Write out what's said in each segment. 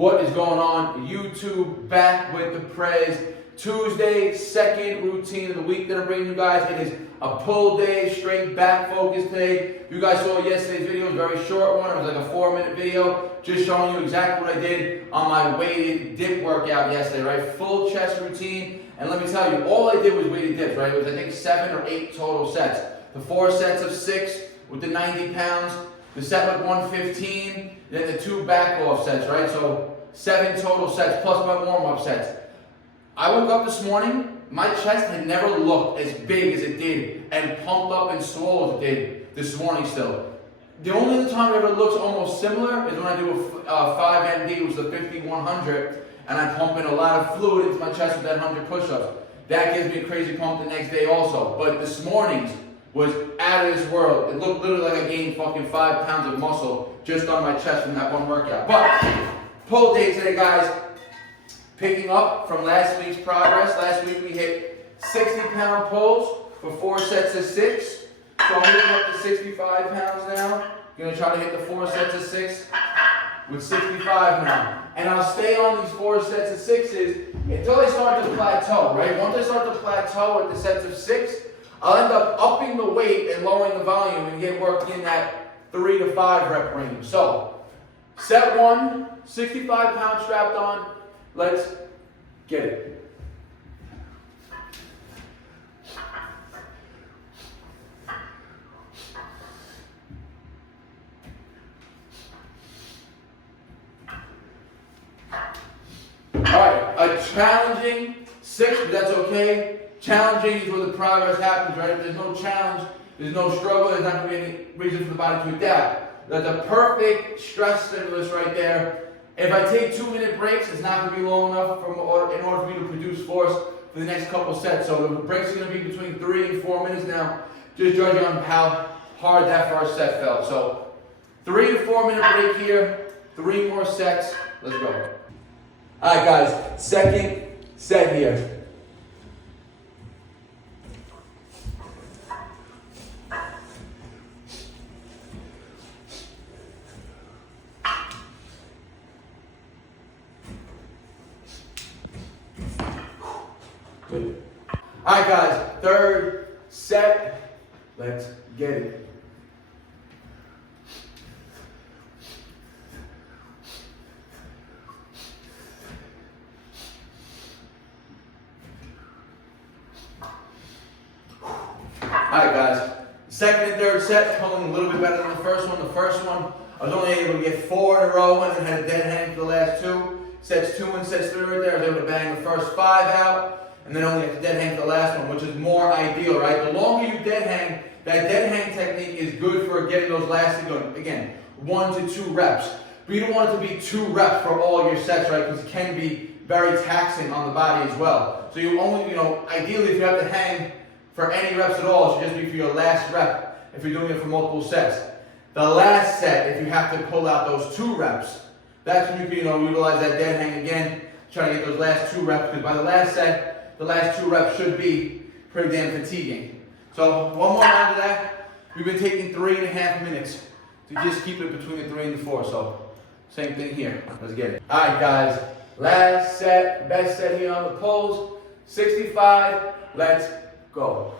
What is going on? YouTube, back with the Prez. Tuesday, second routine of the week that I'm bringing you guys. It is a pull day, straight back focus day. You guys saw yesterday's video, it was a very short one. It was like a 4-minute video, just showing you exactly what I did on my weighted dip workout yesterday, right? Full chest routine. And let me tell you, all I did was weighted dips, right? It was, I think, 7 or 8 total sets. The 4 sets of 6 with the 90 pounds, the set with 115, then the 2 back off sets, right? So 7 total sets plus my warm-up sets. I woke up this morning, my chest had never looked as big as it did and pumped up and swole as it did this morning still. The only other time it ever looks almost similar is when I do a 5MD, which is a 50-100, and I pump in a lot of fluid into my chest with that 100 push-ups. That gives me a crazy pump the next day also. But this morning's was out of this world. It looked literally like I gained fucking 5 pounds of muscle just on my chest from that one workout. But pull day today, guys. Picking up from last week's progress. Last week we hit 60-pound pulls for 4 sets of 6. So I'm moving up to 65 pounds now. Gonna try to hit the 4 sets of 6 with 65 now. And I'll stay on these 4 sets of 6s until I start to plateau, right? Once I start to plateau at the sets of 6, I'll end up upping the weight and lowering the volume and get worked in that 3 to 5 rep range. So, set 1, 65 pounds strapped on. Let's get it. Alright, a challenging 6, but that's okay. Challenging is where the progress happens, right? If there's no challenge, there's no struggle, there's not going to be any reason for the body to adapt. That's a perfect stress stimulus right there. If I take 2-minute breaks, it's not going to be long enough in order for me to produce force for the next couple sets. So the breaks are going to be between 3 and 4 minutes now, just judging on how hard that first set felt. So 3 to 4 minute break here, 3 more sets. Let's go. All right, guys, second set here. Good. All right, guys, third set. Let's get it. All right, guys, second and third set pulling a little bit better than the first one. The first one, I was only able to get 4 in a row and then had a dead hang for the last 2. Sets 2 and sets 3 right there. I was able to bang the first 5 out. And then only have to dead hang for the last one, which is more ideal, right? The longer you dead hang, that dead hang technique is good for getting those last, again, 1 to 2 reps. But you don't want it to be 2 reps for all your sets, right? Because it can be very taxing on the body as well. So you only, ideally if you have to hang for any reps at all, it should just be for your last rep if you're doing it for multiple sets. The last set, if you have to pull out those 2 reps, that's when you can, utilize that dead hang again, try to get those last 2 reps, because by the last set, the last 2 reps should be pretty damn fatiguing. So one more round of that. We've been taking 3.5 minutes to just keep it between the 3 and the 4. So same thing here. Let's get it. All right, guys. Last set, best set here on the pulls. 65. Let's go.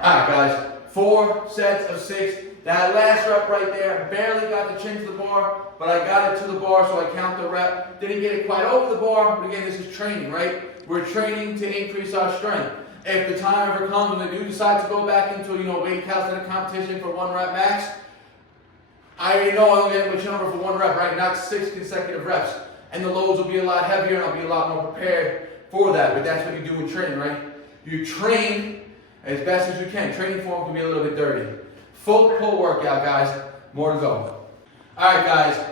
Alright, guys, 4 sets of 6. That last rep right there, barely got the chin to the bar, but I got it to the bar, so I count the rep. Didn't get it quite over the bar, but again, this is training, right? We're training to increase our strength. If the time ever comes when I do decide to go back into, weight calisthenics competition for 1 rep max, I already know I'm going to get my chin over for 1 rep, right? Not 6 consecutive reps. And the loads will be a lot heavier, and I'll be a lot more prepared for that. But that's what you do in training, right? You train as best as you can. Training form can be a little bit dirty. Full pull workout, guys. More to go. All right, guys.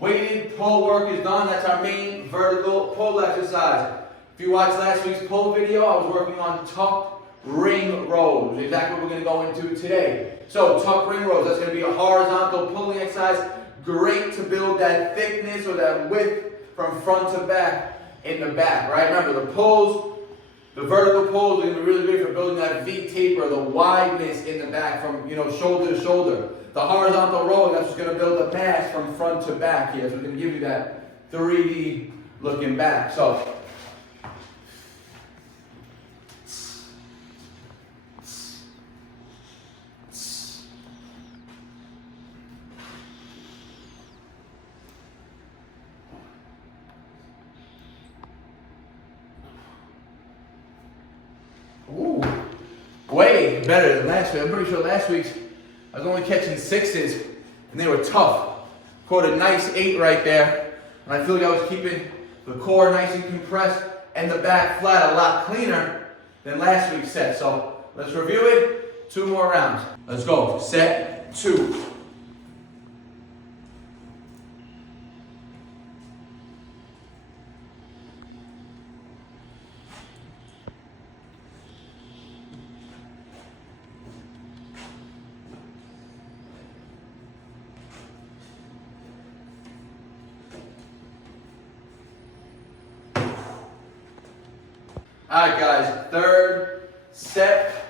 Weighted pull work is done. That's our main vertical pull exercise. If you watched last week's pull video, I was working on tucked ring rows. Exactly what we're going to go into today. So tucked ring rows, that's going to be a horizontal pulling exercise. Great to build that thickness or that width from front to back. in the back, right? Remember, the pulls, the vertical pulls are going to be really great for building that V taper, the wideness in the back from, you know, shoulder to shoulder. The horizontal row, that's what's going to build a mass from front to back here. So it's going to give you that 3D looking back. So, ooh, way better than last week. I'm pretty sure last week's I was only catching 6s, and they were tough. Caught a nice 8 right there, and I feel like I was keeping the core nice and compressed and the back flat a lot cleaner than last week's set. So let's review it. 2 more rounds. Let's go. Set 2. Alright guys, 3rd set.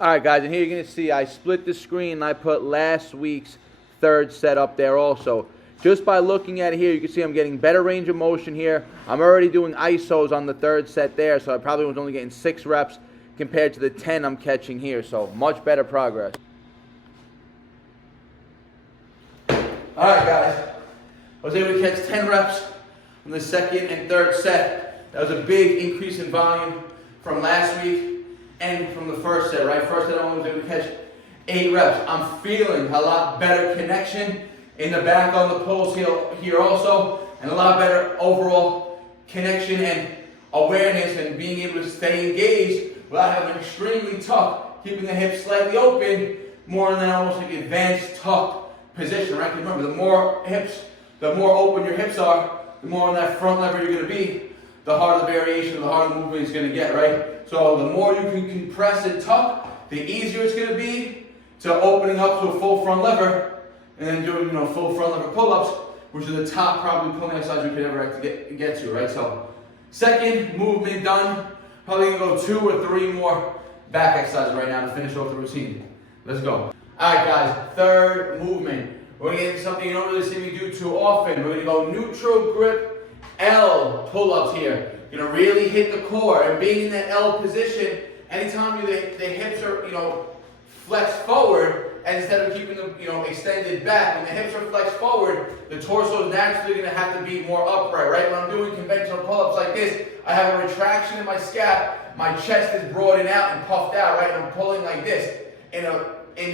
Alright guys, and here you're going to see I split the screen and I put last week's 3rd set up there also. Just by looking at it here, you can see I'm getting better range of motion here. I'm already doing ISOs on the 3rd set there, so I probably was only getting 6 reps compared to the 10 I'm catching here, so much better progress. Alright guys, I was able to catch 10 reps on the 2nd and 3rd set. That was a big increase in volume from last week and from the 1st set, right? First set I only was able to catch 8 reps. I'm feeling a lot better connection in the back on the pulls here also, and a lot better overall connection and awareness and being able to stay engaged without having extremely tucked, keeping the hips slightly open, more in that almost like advanced tucked position, right? Because remember, the more open your hips are, the more on that front lever you're going to be, the harder the variation, the harder the movement is going to get, right? So the more you can compress and tuck, the easier it's going to be to opening up to a full front lever and then doing, you know, full front lever pull-ups, which are the top probably pulling exercise you could ever have to get to, right? So 2nd movement done. Probably going to go 2 or 3 more back exercises right now to finish off the routine. Let's go. All right, guys, 3rd movement. We're going to get into something you don't really see me do too often. We're going to go neutral grip L pull-ups here. You're going to really hit the core, and being in that L position, anytime the hips are, you know, flexed forward, and instead of keeping them, you know, extended back, when the hips are flexed forward, the torso is naturally going to have to be more upright, right? When I'm doing conventional pull-ups like this, I have a retraction in my scap, my chest is broadened out and puffed out, right? And I'm pulling like this. In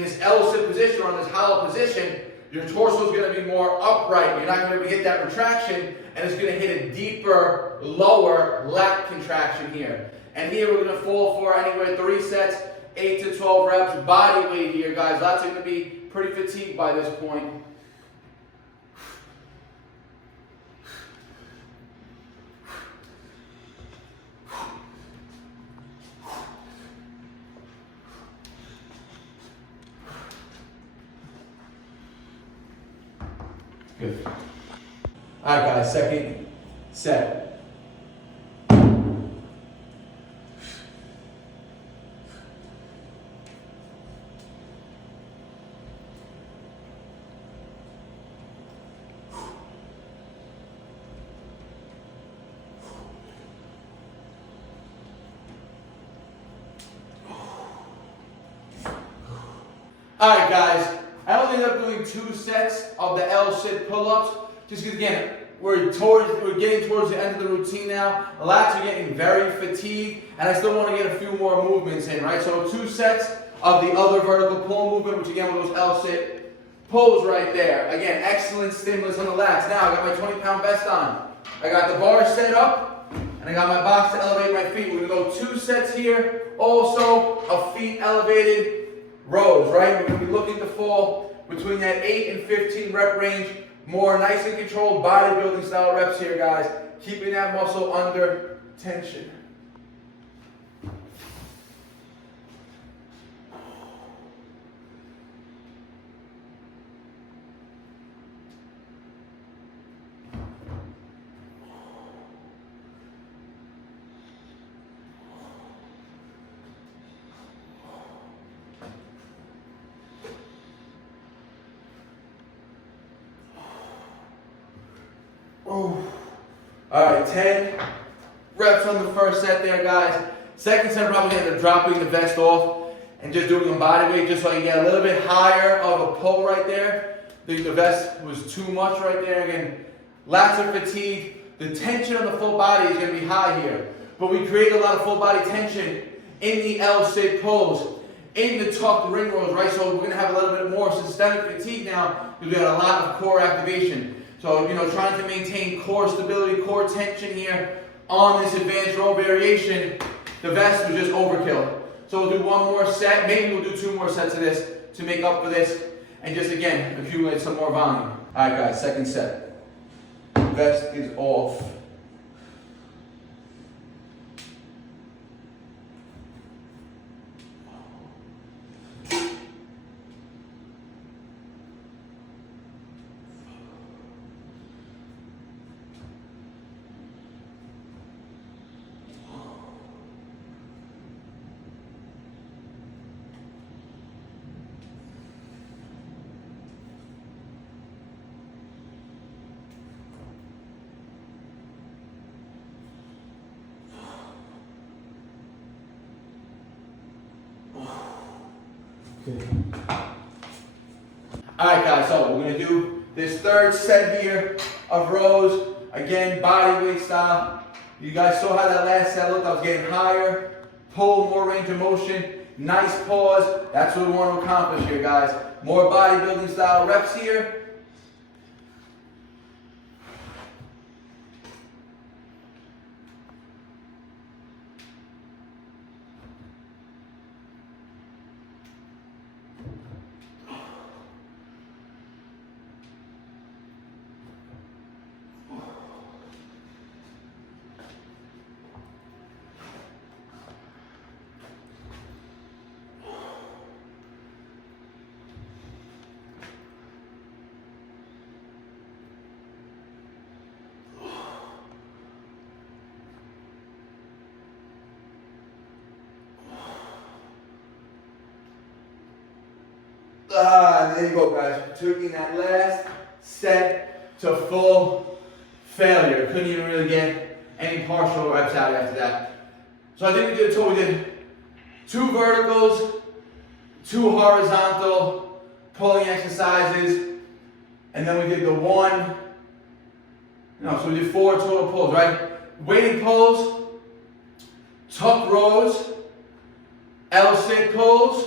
this L-sit position, or in this hollow position, your torso is going to be more upright. You're not going to be able to get that retraction, and it's going to hit a deeper, lower lat contraction here. And here we're going to fall for anywhere 3 sets, 8 to 12 reps, body weight here, guys. Lots are going to be pretty fatigued by this point. Good. All right, guys, 2nd set. All right, guys. I only ended up doing 2 sets of the L-sit pull-ups, just because, again, we're getting towards the end of the routine now. The lats are getting very fatigued, and I still want to get a few more movements in, right? So 2 sets of the other vertical pull movement, which again were those L-sit pulls right there. Again, excellent stimulus on the lats. Now I got my 20-pound vest on. I got the bar set up, and I got my box to elevate my feet. We're going to go 2 sets here, also of feet elevated rows, right? We're going to be looking to fall between that 8 and 15 rep range. More nice and controlled bodybuilding style reps here, guys. Keeping that muscle under tension. All right, 10 reps on the first set there, guys. Second set, probably gonna end up dropping the vest off and just doing a body weight just so I can get a little bit higher of a pull right there. I think the vest was too much right there. Again, lats are fatigued. The tension on the full body is gonna be high here. But we create a lot of full body tension in the L-sit pulls, in the tucked ring rolls, right? So we're gonna have a little bit more systemic fatigue now because we got a lot of core activation. So, trying to maintain core stability, core tension here on this advanced row variation, the vest was just overkill. So we'll do one more set, maybe we'll do 2 more sets of this to make up for this, and just again, accumulate some more volume. All right, guys, second set. Vest is off. Alright guys, so we're going to do this third set here of rows. Again, body weight style. You guys saw how that last set looked. I was getting higher, pull, more range of motion, nice pause. That's what we want to accomplish here, guys. More bodybuilding style reps here. There you go, guys. Taking that last set to full failure. Couldn't even really get any partial reps out after that. So I think we did a total. We did 2 verticals, 2 horizontal pulling exercises, and then we did the 1. So we did 4 total pulls, right? Weighted pulls, tuck rows, L-sit pulls,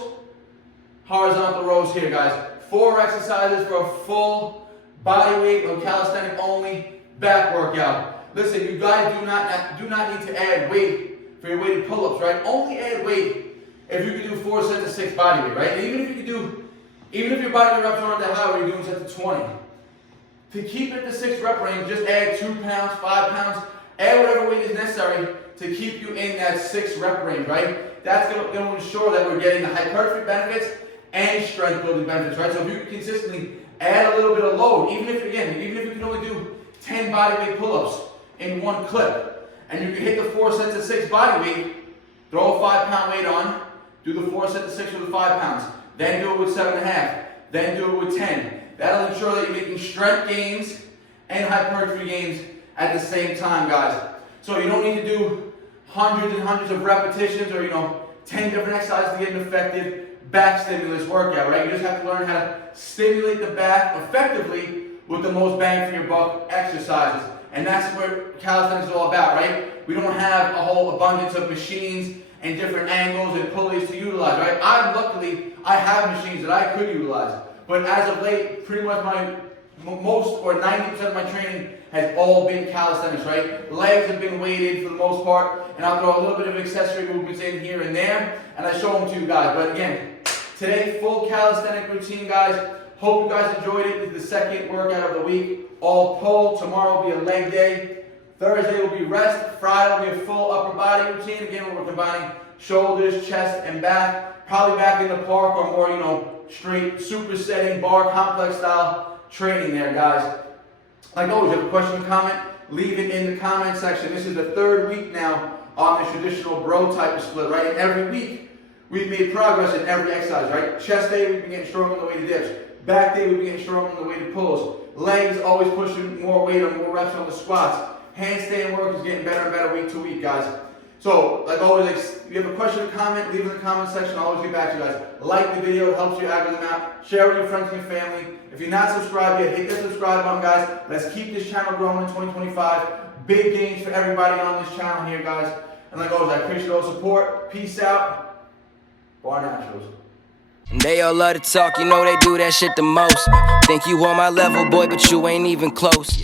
horizontal rows here, guys. 4 exercises for a full body weight or calisthenic only back workout. Listen, you guys do not need to add weight for your weighted pull-ups, right? Only add weight if you can do 4 sets of 6 body weight, right? And even if your body weight reps aren't that high, where you're doing sets of 20. To keep it to 6 rep range, just add 2 pounds, 5 pounds, add whatever weight is necessary to keep you in that 6 rep range, right? That's going to ensure that we're getting the hypertrophy benefits and strength building benefits, right? So if you can consistently add a little bit of load, even if you can only do 10 body weight pull-ups in one clip, and you can hit the 4 sets of 6 body weight, throw a 5-pound weight on, do the 4 sets of 6 with the 5 pounds, then do it with 7.5, then do it with 10. That'll ensure that you're making strength gains and hypertrophy gains at the same time, guys. So you don't need to do hundreds and hundreds of repetitions or 10 different exercises to get an effective back stimulus workout, right? You just have to learn how to stimulate the back effectively with the most bang for your buck exercises. And that's what calisthenics is all about, right? We don't have a whole abundance of machines and different angles and pulleys to utilize, right? I have machines that I could utilize. But as of late, pretty much most or 90% of my training has all been calisthenics, right? Legs have been weighted for the most part, and I'll throw a little bit of accessory movements in here and there, and I show them to you guys. But again, today, full calisthenic routine, guys. Hope you guys enjoyed it. This is the second workout of the week. All pull. Tomorrow will be a leg day. Thursday will be rest. Friday will be a full upper body routine. Again, we're combining shoulders, chest, and back. Probably back in the park or more, straight supersetting bar complex style training there, guys. Like always, if you have a question or comment, leave it in the comment section. This is the 3rd week now on the traditional bro type of split, right? And every week, we've made progress in every exercise, right? Chest day, we've been getting stronger on the weighted dips. Back day, we've been getting stronger on the weighted pulls. Legs, always pushing more weight or more reps on the squats. Handstand work is getting better and better week to week, guys. So, like always, if you have a question or comment, leave it in the comment section. I'll always get back to you guys. Like the video, it helps your algorithm out. Share with your friends and your family. If you're not subscribed yet, hit that subscribe button, guys. Let's keep this channel growing in 2025. Big gains for everybody on this channel here, guys. And like always, I appreciate all the support. Peace out. BARNATURALS. They all love to talk, you know they do that shit the most. Think you on my level, boy, but you ain't even close.